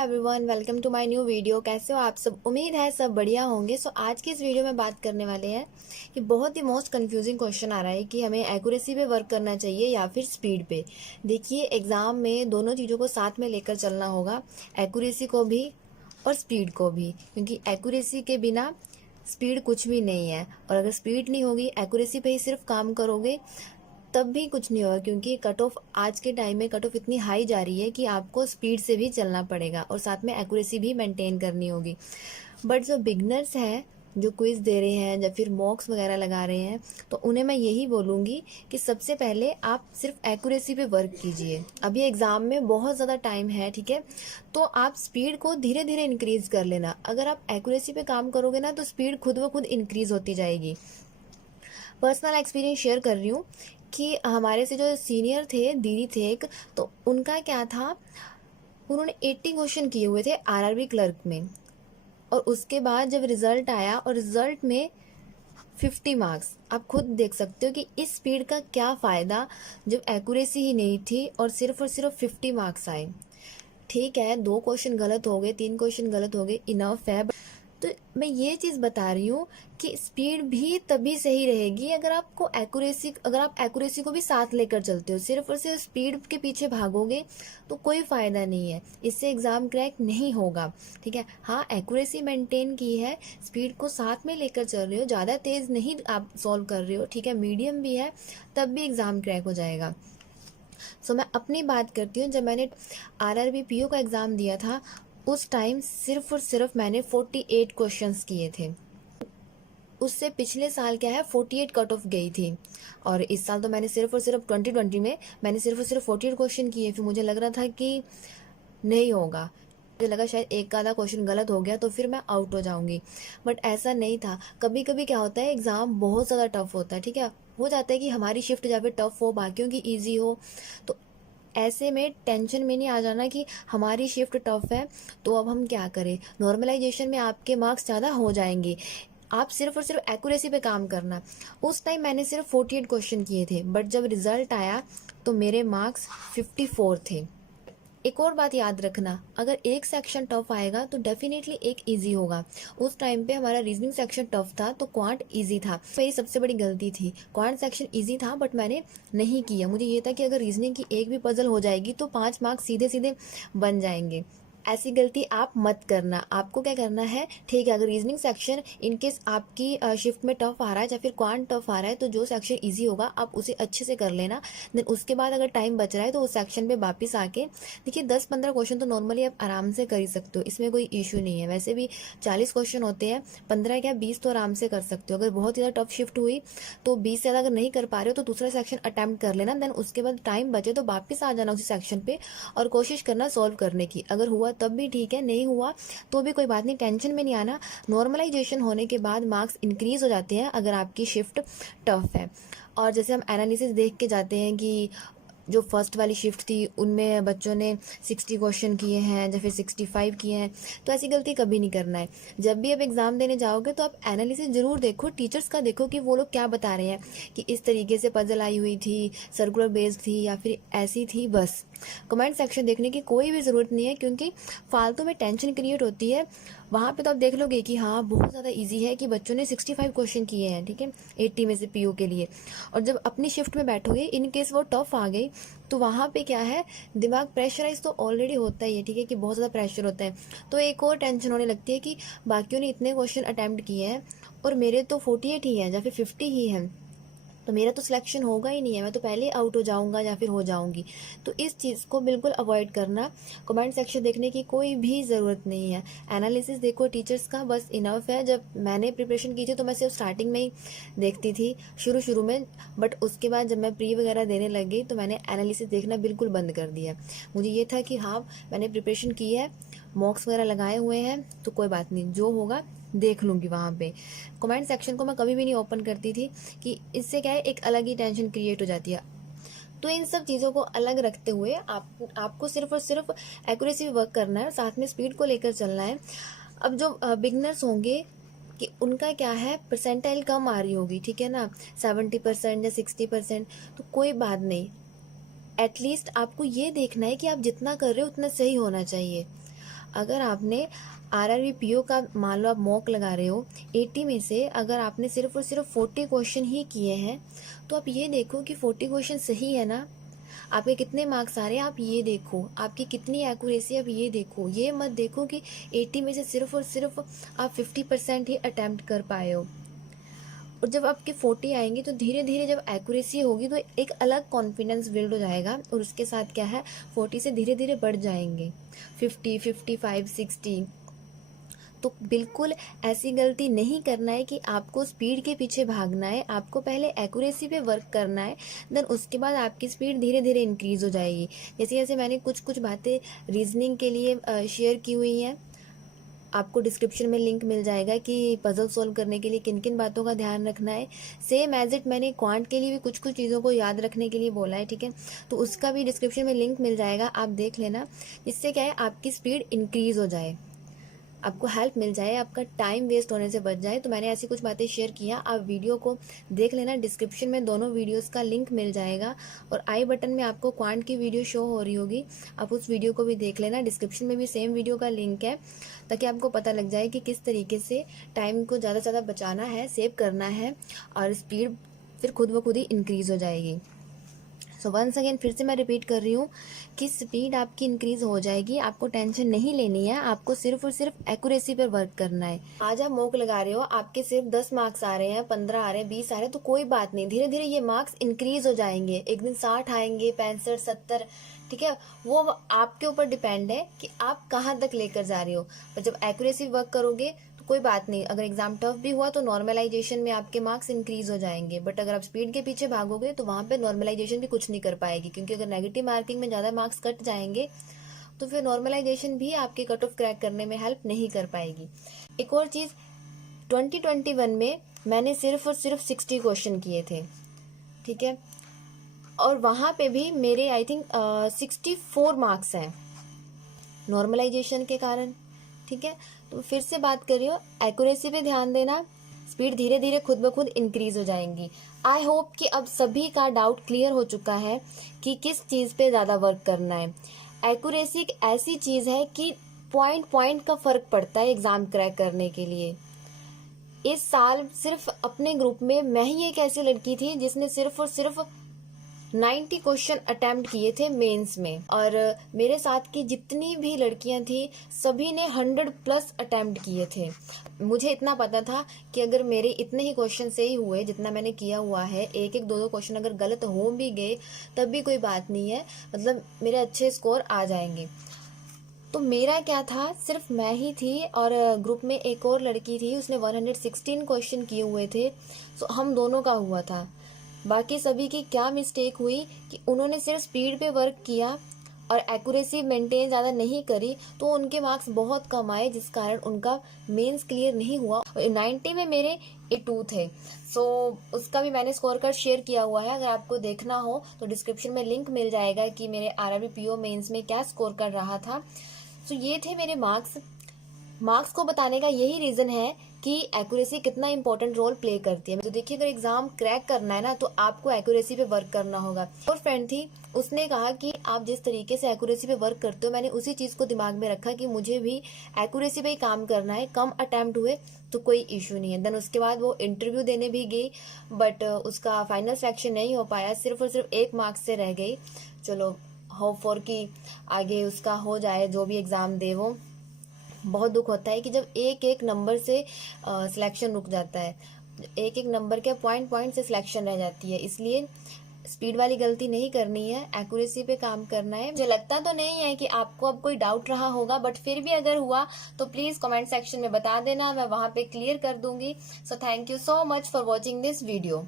Everyone, welcome to my new video. कैसे हो आप सब? उम्मीद है सब बढ़िया होंगे। आज की इस वीडियो में बात करने वाले हैं कि बहुत ही मोस्ट कंफ्यूजिंग क्वेश्चन आ रहा है कि हमें एक्यूरेसी पे वर्क करना चाहिए या फिर स्पीड पे। देखिए, एग्जाम में दोनों चीज़ों को साथ में लेकर चलना होगा, एक्यूरेसी को भी और स्पीड को भी, क्योंकि एक्यूरेसी के बिना स्पीड कुछ भी नहीं है। और अगर स्पीड नहीं होगी, एक्यूरेसी पे ही सिर्फ काम करोगे तब भी कुछ नहीं होगा, क्योंकि कट ऑफ आज के टाइम में कट ऑफ इतनी हाई जा रही है कि आपको स्पीड से भी चलना पड़ेगा और साथ में एक्यूरेसी भी मेंटेन करनी होगी। बट जो बिगनर्स हैं, जो क्विज दे रहे हैं या फिर मॉक्स वगैरह लगा रहे हैं, तो उन्हें मैं यही बोलूँगी कि सबसे पहले आप सिर्फ एक्यूरेसी पे वर्क कीजिए। अभी एग्ज़ाम में बहुत ज़्यादा टाइम है, ठीक है? तो आप स्पीड को धीरे धीरे इंक्रीज कर लेना। अगर आप एक्यूरेसी पे काम करोगे ना, तो स्पीड खुद ब खुद इंक्रीज होती जाएगी। पर्सनल एक्सपीरियंस शेयर कर रही हूँ कि हमारे से जो सीनियर थे, दीदी थे एक, तो उनका क्या था, उन्होंने 80 क्वेश्चन किए हुए थे आरआरबी क्लर्क में। और उसके बाद जब रिजल्ट आया और रिजल्ट में 50 मार्क्स, आप खुद देख सकते हो कि इस स्पीड का क्या फ़ायदा जब एक्यूरेसी ही नहीं थी और सिर्फ 50 मार्क्स आए। ठीक है, 2 क्वेश्चन गलत हो गए, 3 क्वेश्चन गलत हो गए, इनफ है। तो मैं ये चीज़ बता रही हूँ कि स्पीड भी तभी सही रहेगी अगर आप एक्यूरेसी को भी साथ लेकर चलते हो। सिर्फ और सिर्फ स्पीड के पीछे भागोगे तो कोई फ़ायदा नहीं है, इससे एग्ज़ाम क्रैक नहीं होगा। ठीक है, हाँ, एक्यूरेसी मेंटेन की है, स्पीड को साथ में लेकर चल रहे हो, ज़्यादा तेज़ नहीं आप सॉल्व कर रहे हो, ठीक है, मीडियम भी है, तब भी एग्ज़ाम क्रैक हो जाएगा। मैं अपनी बात करती हूँ। जब मैंने आरआरबी पीओ का एग्ज़ाम दिया था, उस टाइम सिर्फ और सिर्फ मैंने 48 क्वेश्चंस किए थे। उससे पिछले साल क्या है, 48 कट ऑफ गई थी। और इस साल तो मैंने सिर्फ और सिर्फ 2020 में मैंने सिर्फ और सिर्फ 48 क्वेश्चन किए। फिर मुझे लग रहा था कि नहीं होगा, मुझे लगा शायद एक आधा क्वेश्चन गलत हो गया तो फिर मैं आउट हो जाऊंगी। बट ऐसा नहीं था। कभी कभी क्या होता है, एग्ज़ाम बहुत ज़्यादा टफ होता है, ठीक है, हो जाता है कि हमारी शिफ्ट या फिर टफ हो, बाकियों की ईजी हो। तो ऐसे में टेंशन में नहीं आ जाना कि हमारी शिफ्ट टफ है तो अब हम क्या करें। नॉर्मलाइजेशन में आपके मार्क्स ज़्यादा हो जाएंगे, आप सिर्फ और सिर्फ एक्यूरेसी पे काम करना। उस टाइम मैंने सिर्फ 48 क्वेश्चन किए थे, बट जब रिजल्ट आया तो मेरे मार्क्स 54 थे। एक और बात याद रखना, अगर एक सेक्शन टफ आएगा तो डेफिनेटली एक इजी होगा। उस टाइम पे हमारा रीजनिंग सेक्शन टफ था तो क्वांट इजी था। मेरी सबसे बड़ी गलती थी, क्वांट सेक्शन इजी था बट मैंने नहीं किया। मुझे ये था कि अगर रीजनिंग की एक भी पजल हो जाएगी तो 5 मार्क्स सीधे सीधे बन जाएंगे। ऐसी गलती आप मत करना। आपको क्या करना है, ठीक है, अगर रीजनिंग सेक्शन इनकेस आपकी शिफ्ट में टफ आ रहा है या फिर क्वांट टफ आ रहा है, तो जो सेक्शन इजी होगा आप उसे अच्छे से कर लेना। देन उसके बाद अगर टाइम बच रहा है तो उस सेक्शन पे वापस आके देखिए, 10-15 क्वेश्चन तो नॉर्मली आप आराम से कर ही सकते हो, इसमें कोई इशू नहीं है। वैसे भी 40 क्वेश्चन होते हैं, 15 क्या 20 तो आराम से कर सकते हो। अगर बहुत ज़्यादा टफ शिफ्ट हुई तो 20 से ज़्यादा अगर नहीं कर पा रहे हो तो दूसरा सेक्शन अटैम्प्ट कर लेना। देन उसके बाद टाइम बचे तो वापस आ जाना उसी सेक्शन पे और कोशिश करना सॉल्व करने की। अगर हुआ तब भी ठीक है, नहीं हुआ तो भी कोई बात नहीं, टेंशन में नहीं आना। नॉर्मलाइजेशन होने के बाद मार्क्स इंक्रीज हो जाते हैं अगर आपकी शिफ्ट टफ है। और जैसे हम एनालिसिस देख के जाते हैं कि जो फर्स्ट वाली शिफ्ट थी उनमें बच्चों ने 60 क्वेश्चन किए हैं या फिर 65 किए हैं, तो ऐसी गलती कभी नहीं करना है। जब भी आप एग्ज़ाम देने जाओगे तो आप एनालिसिस ज़रूर देखो, टीचर्स का देखो कि वो लोग क्या बता रहे हैं, कि इस तरीके से पजल आई हुई थी, सर्कुलर बेस्ड थी या फिर ऐसी थी। बस कमेंट सेक्शन देखने की कोई भी ज़रूरत नहीं है, क्योंकि फालतू में टेंशन क्रिएट होती है। वहाँ पे तो आप देख लोगे कि हाँ, बहुत ज़्यादा इजी है कि बच्चों ने 65 क्वेश्चन किए हैं, ठीक है, 80 में से पीओ के लिए। और जब अपनी शिफ्ट में बैठोगे, इन केस वो टफ आ गई, तो वहाँ पे क्या है, दिमाग प्रेशराइज तो ऑलरेडी होता ही है, ठीक है, कि बहुत ज़्यादा प्रेशर होता है। तो एक और टेंशन होने लगती है कि बाकियों ने इतने क्वेश्चन अटैम्प्ट किए हैं और मेरे तो 48 ही हैं या फिर 50 ही हैं, तो मेरा तो सिलेक्शन होगा ही नहीं है, मैं तो पहले ही आउट हो जाऊंगा या फिर हो जाऊंगी। तो इस चीज़ को बिल्कुल अवॉइड करना। कमेंट सेक्शन देखने की कोई भी ज़रूरत नहीं है, एनालिसिस देखो टीचर्स का, बस इनफ है। जब मैंने प्रिपरेशन की थी तो मैं सिर्फ स्टार्टिंग में ही देखती थी, शुरू शुरू में, बट उसके बाद जब मैं प्री वगैरह देने लग गई तो मैंने एनालिसिस देखना बिल्कुल बंद कर दिया। मुझे ये था कि हाँ, मैंने प्रिपरेशन की है, मॉक्स वगैरह लगाए हुए हैं, तो कोई बात नहीं, जो होगा देख लूँगी। वहाँ पे कमेंट सेक्शन को मैं कभी भी नहीं ओपन करती थी, कि इससे क्या है, एक अलग ही टेंशन क्रिएट हो जाती है। तो इन सब चीज़ों को अलग रखते हुए आपको सिर्फ और सिर्फ एक्यूरेसी वर्क करना है, साथ में स्पीड को लेकर चलना है। अब जो बिगनर्स होंगे कि उनका क्या है, परसेंटाइल कम आ रही होगी, ठीक है ना, 70% या 60%, तो कोई बात नहीं। एटलीस्ट आपको ये देखना है कि आप जितना कर रहे हो उतना सही होना चाहिए। अगर आपने आरआरबी पीओ का मान लो आप मॉक लगा रहे हो, 80 में से अगर आपने सिर्फ और सिर्फ 40 क्वेश्चन ही किए हैं, तो आप ये देखो कि 40 क्वेश्चन सही है ना, आपके कितने मार्क्स आ रहे हैं आप ये देखो, आपकी कितनी एक्यूरेसी आप ये देखो। ये मत देखो कि 80 में से सिर्फ और सिर्फ आप 50% ही अटेम्प्ट कर पाए हो। और जब आपके 40 आएंगे तो धीरे धीरे जब एक्यूरेसी होगी तो एक अलग कॉन्फिडेंस बिल्ड हो जाएगा, और उसके साथ क्या है 40 से धीरे धीरे बढ़ जाएंगे 50, 55, 60। तो बिल्कुल ऐसी गलती नहीं करना है कि आपको स्पीड के पीछे भागना है, आपको पहले एक्यूरेसी पे वर्क करना है, देन उसके बाद आपकी स्पीड धीरे धीरे इंक्रीज हो जाएगी। जैसे जैसे मैंने कुछ कुछ बातें रीजनिंग के लिए शेयर की हुई हैं, आपको डिस्क्रिप्शन में लिंक मिल जाएगा कि पजल सॉल्व करने के लिए किन किन बातों का ध्यान रखना है। सेम एज इट मैंने क्वांट के लिए भी कुछ कुछ चीज़ों को याद रखने के लिए बोला है, ठीक है, तो उसका भी डिस्क्रिप्शन में लिंक मिल जाएगा, आप देख लेना, जिससे क्या है आपकी स्पीड इंक्रीज हो जाए, आपको हेल्प मिल जाए, आपका टाइम वेस्ट होने से बच जाए। तो मैंने ऐसी कुछ बातें शेयर किया, आप वीडियो को देख लेना, डिस्क्रिप्शन में दोनों वीडियोस का लिंक मिल जाएगा, और आई बटन में आपको क्वांट की वीडियो शो हो रही होगी, आप उस वीडियो को भी देख लेना। डिस्क्रिप्शन में भी सेम वीडियो का लिंक है, ताकि आपको पता लग जाए कि किस तरीके से टाइम को ज़्यादा से ज़्यादा बचाना है, सेव करना है, और स्पीड फिर खुद ब खुद ही इंक्रीज़ हो जाएगी। सो वंस अगेन फिर से मैं रिपीट कर रही हूँ कि स्पीड आपकी इंक्रीज हो जाएगी, आपको टेंशन नहीं लेनी है, आपको सिर्फ और सिर्फ एक्यूरेसी पर वर्क करना है। आज आप मॉक लगा रहे हो, आपके सिर्फ 10 मार्क्स आ रहे हैं, 15 आ रहे हैं, 20 आ रहे हैं, तो कोई बात नहीं, धीरे धीरे ये मार्क्स इंक्रीज हो जाएंगे, एक दिन 60 आएंगे, 65, 70, ठीक है, वो आपके ऊपर डिपेंड है कि आप कहाँ तक लेकर जा रहे हो। पर जब एक्यूरेसी वर्क करोगे तो कोई बात नहीं, अगर एग्जाम टफ भी हुआ तो नॉर्मलाइजेशन में आपके मार्क्स इंक्रीज हो जाएंगे, बट अगर आप स्पीड के पीछे भागोगे तो वहां पे नॉर्मलाइजेशन भी कुछ नहीं कर पाएगी, क्योंकि अगर नेगेटिव मार्किंग में ज्यादा मार्क्स कट जाएंगे तो फिर नॉर्मलाइजेशन भी आपके कट ऑफ क्रैक करने में हेल्प नहीं कर पाएगी। एक और चीज, 2021 में मैंने सिर्फ और सिर्फ 60 क्वेश्चन किए थे, ठीक है, और वहां पे भी मेरे आई थिंक 64 मार्क्स हैं नॉर्मलाइजेशन के कारण, ठीक है। तो फिर से बात कर रही हो, एक्यूरेसी पे ध्यान देना, स्पीड धीरे धीरे खुद ब खुद इंक्रीज हो जाएंगी। आई होप कि अब सभी का डाउट क्लियर हो चुका है कि किस चीज़ पे ज़्यादा वर्क करना है। एक्यूरेसी एक ऐसी चीज़ है कि पॉइंट पॉइंट का फर्क पड़ता है एग्जाम क्रैक करने के लिए। इस साल सिर्फ अपने ग्रुप में मैं ही एक ऐसी लड़की थी जिसने सिर्फ और सिर्फ 90 क्वेश्चन अटेम्प्ट किए थे मेंस में, और मेरे साथ की जितनी भी लड़कियां थी सभी ने 100+ अटेम्प्ट किए थे। मुझे इतना पता था कि अगर मेरे इतने ही क्वेश्चन से ही हुए जितना मैंने किया हुआ है, एक एक दो दो क्वेश्चन अगर गलत हो भी गए तब भी कोई बात नहीं है, मतलब मेरे अच्छे स्कोर आ जाएंगे। तो मेरा क्या था, सिर्फ मैं ही थी और ग्रुप में एक और लड़की थी, उसने 116 क्वेश्चन किए हुए थे, तो हम दोनों का हुआ था। बाकी सभी की क्या मिस्टेक हुई कि उन्होंने सिर्फ स्पीड पे वर्क किया और एक्यूरेसी मेंटेन ज़्यादा नहीं करी, तो उनके मार्क्स बहुत कम आए, जिस कारण उनका मेंस क्लियर नहीं हुआ। 90 में मेरे 82 थे, सो उसका भी मैंने स्कोर कार्ड शेयर किया हुआ है, अगर आपको देखना हो तो डिस्क्रिप्शन में लिंक मिल जाएगा कि मेरे आरआरबी पीओ मेंस में क्या स्कोर कार्ड रहा था। सो ये थे मेरे मार्क्स को बताने का यही रीजन है कि एक्यूरेसी कितना इंपॉर्टेंट रोल प्ले करती है। तो देखिए, अगर एग्जाम क्रैक करना है ना तो आपको एक्यूरेसी पे वर्क करना होगा। और फ्रेंड थी, उसने कहा कि आप जिस तरीके से एक्यूरेसी पे वर्क करते हो, मैंने उसी चीज को दिमाग में रखा कि मुझे भी एक्यूरेसी पे ही काम करना है। कम अटेम्प्ट हुए तो कोई इशू नहीं है। देन उसके बाद वो इंटरव्यू देने भी गई, बट उसका फाइनल सिलेक्शन नहीं हो पाया, सिर्फ और सिर्फ 1 मार्क्स से रह गई। चलो, होप फॉर कि आगे उसका हो जाए, जो भी एग्जाम दे वो। बहुत दुख होता है कि जब एक एक नंबर से सिलेक्शन रुक जाता है, एक एक नंबर के पॉइंट पॉइंट से सिलेक्शन रह जाती है। इसलिए स्पीड वाली गलती नहीं करनी है, एक्यूरेसी पे काम करना है। मुझे लगता तो नहीं है कि आपको अब कोई डाउट रहा होगा, बट फिर भी अगर हुआ तो प्लीज कमेंट सेक्शन में बता देना, मैं वहां पे क्लियर कर दूंगी। So thank you so much for watching this video.